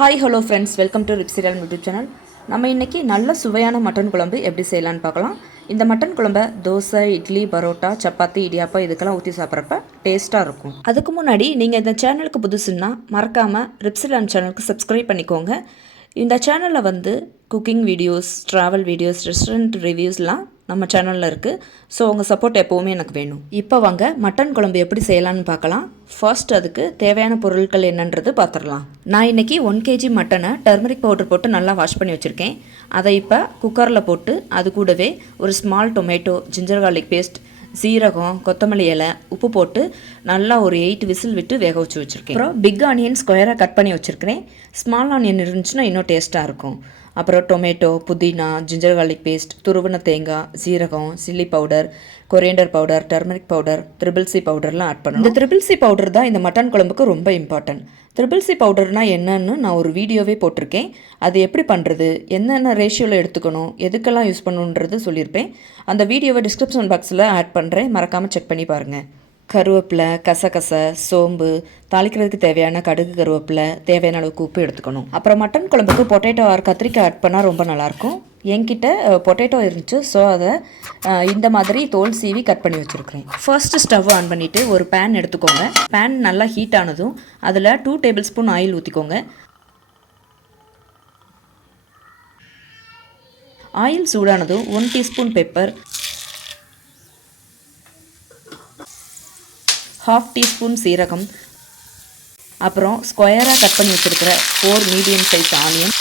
Hi hello friends, welcome to ரிப்சிரியல் YouTube channel. நம்ம இன்றைக்கி நல்ல சுவையான மட்டன் குழம்பு எப்படி செய்யலான்னு பார்க்கலாம். இந்த மட்டன் குழம்பை தோசை, இட்லி, பரோட்டா, சப்பாத்தி, இடியாப்பா இதுக்கெல்லாம் ஊற்றி சாப்பிட்றப்ப டேஸ்ட்டாக இருக்கும். அதுக்கு முன்னாடி நீங்கள் இந்த சேனலுக்கு புதுசுன்னா மறக்காமல் ரிப்சிரியல் சேனலுக்கு சப்ஸ்கிரைப் பண்ணிக்கோங்க. இந்த சேனலில் cooking videos, travel videos, restaurant ரிவ்யூஸ்லாம் நம்ம சேனலில் இருக்குது. ஸோ உங்கள் சப்போர்ட் எப்போவுமே எனக்கு வேணும். இப்போ வாங்க மட்டன் குழம்பு எப்படி செய்யலான்னு பார்க்கலாம். ஃபர்ஸ்ட் அதுக்கு தேவையான பொருட்கள் என்னன்றது பார்த்துடலாம். நான் இன்றைக்கி 1 kg மட்டனை டர்மரிக் பவுடர் போட்டு நல்லா வாஷ் பண்ணி வச்சுருக்கேன். அதை இப்போ குக்கரில் போட்டு அது கூடவே ஒரு small tomato, ginger garlic paste, சீரகம், கொத்தமல்லி இலை, உப்பு போட்டு நல்லா ஒரு 8 விசில் விட்டு வேக வச்சுருக்கேன். அப்புறம் பிக் ஆனியன் ஸ்கொயராக கட் பண்ணி வச்சுருக்கிறேன். ஸ்மால் ஆனியன் இருந்துச்சுன்னா இன்னும் டேஸ்ட்டாக இருக்கும். அப்புறம் டொமேட்டோ, புதினா, ஜிஞ்சர் கார்லிக் பேஸ்ட், துருவின தேங்காய், சீரகம், chilli powder, coriander powder, turmeric powder, triple C பவுடர்லாம் ஆட் பண்ணணும். இந்த த்ரிபிள் சி பவுடர் தான் இந்த மட்டன் குழம்புக்கு ரொம்ப இம்பார்ட்டன்ட். த்ரிபிள் சி பவுடர்னால் என்னன்னு நான் ஒரு வீடியோவே போட்டிருக்கேன். அது எப்படி பண்ணுறது, என்னென்ன ரேஷியோவில் எடுத்துக்கணும், எதுக்கெல்லாம் யூஸ் பண்ணணுன்றது சொல்லியிருப்பேன். அந்த வீடியோவை டிஸ்கிரிப்ஷன் பாக்ஸில் ஆட் பண்ணுறேன், மறக்காமல் செக் பண்ணி பாருங்கள். கருவேப்பிலை, கசகசை, சோம்பு, தாளிக்கிறதுக்கு தேவையான கடுகு, கருவேப்பிலை, தேவையான அளவுக்கு உப்பு எடுத்துக்கணும். அப்புறம் மட்டன் குழம்புக்கு பொட்டேட்டோ ஆர் கத்திரிக்காய் ஆட் பண்ணால் ரொம்ப நல்லாயிருக்கும். என்கிட்ட பொட்டேட்டோ இருந்துச்சு, ஸோ அதை இந்த மாதிரி தோல் சீவி கட் பண்ணி வச்சுருக்கிறேன். ஃபர்ஸ்ட்டு ஸ்டவ் ஆன் பண்ணிவிட்டு ஒரு பேன் எடுத்துக்கோங்க. பேன் நல்லா ஹீட் ஆனதும் அதில் 2 டேபிள் ஸ்பூன் ஆயில் ஊற்றிக்கோங்க. ஆயில் சூடானதும் 1 டீஸ்பூன் பெப்பர், 1/2 டீஸ்பூன் சீரகம், அப்புறம் ஸ்கொயராக கட் பண்ணி வச்சுருக்கிற 4 மீடியம் சைஸ் ஆனியன்,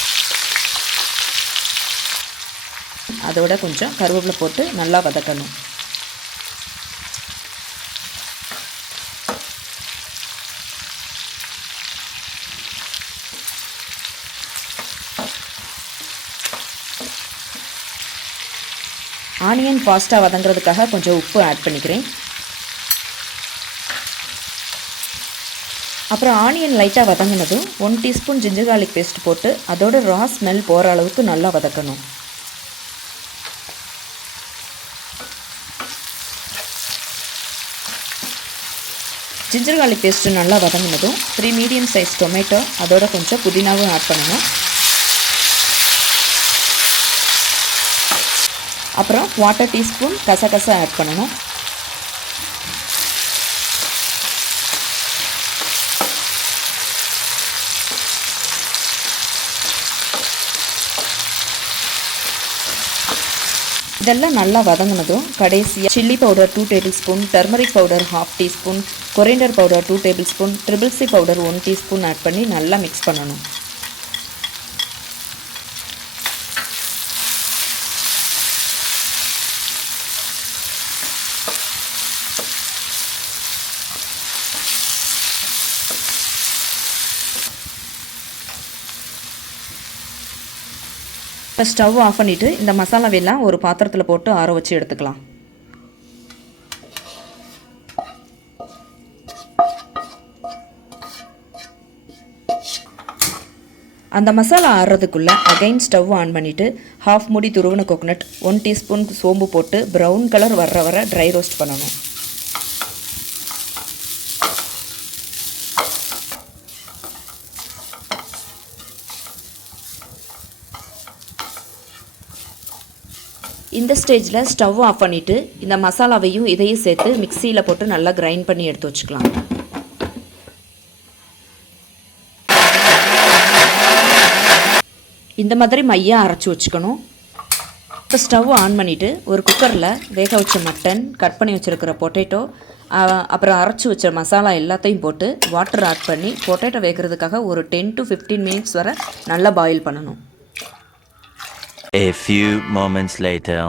அதோட கொஞ்சம் கருவேப்பிலை போட்டு நல்லா வதக்கணும். ஆனியன் ஃபாஸ்ட்டாக வதங்கிறதுக்காக கொஞ்சம் உப்பு ஆட் பண்ணிக்கிறேன். அப்புறம் ஆனியன் லைட்டாக வதங்கினதும் 1 டீஸ்பூன் ஜிஞ்சர் கார்லிக் பேஸ்ட் போட்டு அதோட ரா ஸ்மெல் போகிற அளவுக்கு நல்லா வதக்கணும். ஜிஞ்சர் கார்லிக் பேஸ்ட்டு நல்லா வதங்கினதும் 3 மீடியம் சைஸ் டொமேட்டோ, அதோட கொஞ்சம் புதினாவும் ஆட் பண்ணணும். அப்புறம் 1/4 டீஸ்பூன் கசகசா ஆட் பண்ணணும். இதெல்லாம் நல்லா வதங்கினதும் கடைசியாக chilli powder 2 tablespoon, turmeric powder 1/2 teaspoon, coriander powder 2 tablespoon, triple C powder 1 teaspoon add பண்ணி நல்லா மிக்ஸ் பண்ணணும். இப்போ ஸ்டவ் ஆஃப் பண்ணிவிட்டு இந்த மசாலாவெல்லாம் ஒரு பாத்திரத்தில் போட்டு ஆற வச்சு எடுத்துக்கலாம். அந்த மசாலா ஆறுறதுக்குள்ளே அகைன் ஸ்டவ் ஆன் பண்ணிவிட்டு 1/2 மூடி துருவின கோகோனட், 1 டீஸ்பூன் சோம்பு போட்டு ப்ரௌன் கலர் வர ட்ரை ரோஸ்ட் பண்ணணும். இந்த ஸ்டேஜில் ஸ்டவ் ஆஃப் பண்ணிவிட்டு இந்த மசாலாவையும் இதையும் சேர்த்து மிக்சியில் போட்டு நல்லா கிரைண்ட் பண்ணி எடுத்து வச்சுக்கலாம். இந்த மாதிரி மையாக அரைச்சி வச்சுக்கணும். இப்போ ஸ்டவ் ஆன் பண்ணிவிட்டு ஒரு குக்கரில் வேக வச்ச மட்டன், கட் பண்ணி வச்சுருக்கிற பொட்டேட்டோ, அப்புறம் அரைச்சி வச்ச மசாலா எல்லாத்தையும் போட்டு வாட்டர் ஆட் பண்ணி பொட்டேட்டோ வேகிறதுக்காக ஒரு 10 to 15 மினிட்ஸ் வரை நல்லா பாயில் பண்ணணும். A few moments later.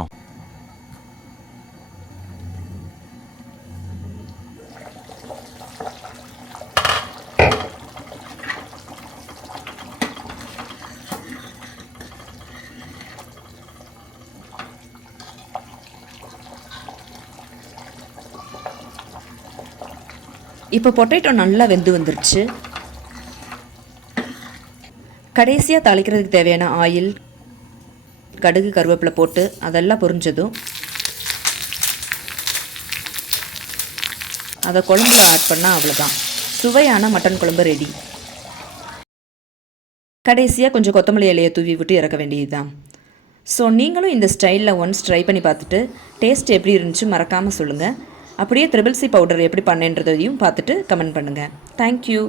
இப்போ பொட்டேட்டோ நல்லா வெந்து வந்துருச்சு. கடைசியாக தாளிக்கிறதுக்கு தேவையான ஆயில், கடுகு, கருவேப்பிலை போட்டு அதெல்லாம் பொரிஞ்சதும் அதை குழம்புல ஆட் பண்ணால் அவ்வளோதான், சுவையான மட்டன் குழம்பு ரெடி. கடைசியாக கொஞ்சம் கொத்தமல்லி இலையை தூவி விட்டு இறக்க வேண்டியது தான். ஸோ நீங்களும் இந்த ஸ்டைலில் ஒன்ஸ் ட்ரை பண்ணி பார்த்துட்டு டேஸ்ட் எப்படி இருந்துச்சு மறக்காமல் சொல்லுங்கள். அப்படியே ட்ரிபிள் சி பவுடர் எப்படி பண்ணேன்றதையும் பார்த்துட்டு கமெண்ட் பண்ணுங்கள். தேங்க்யூ.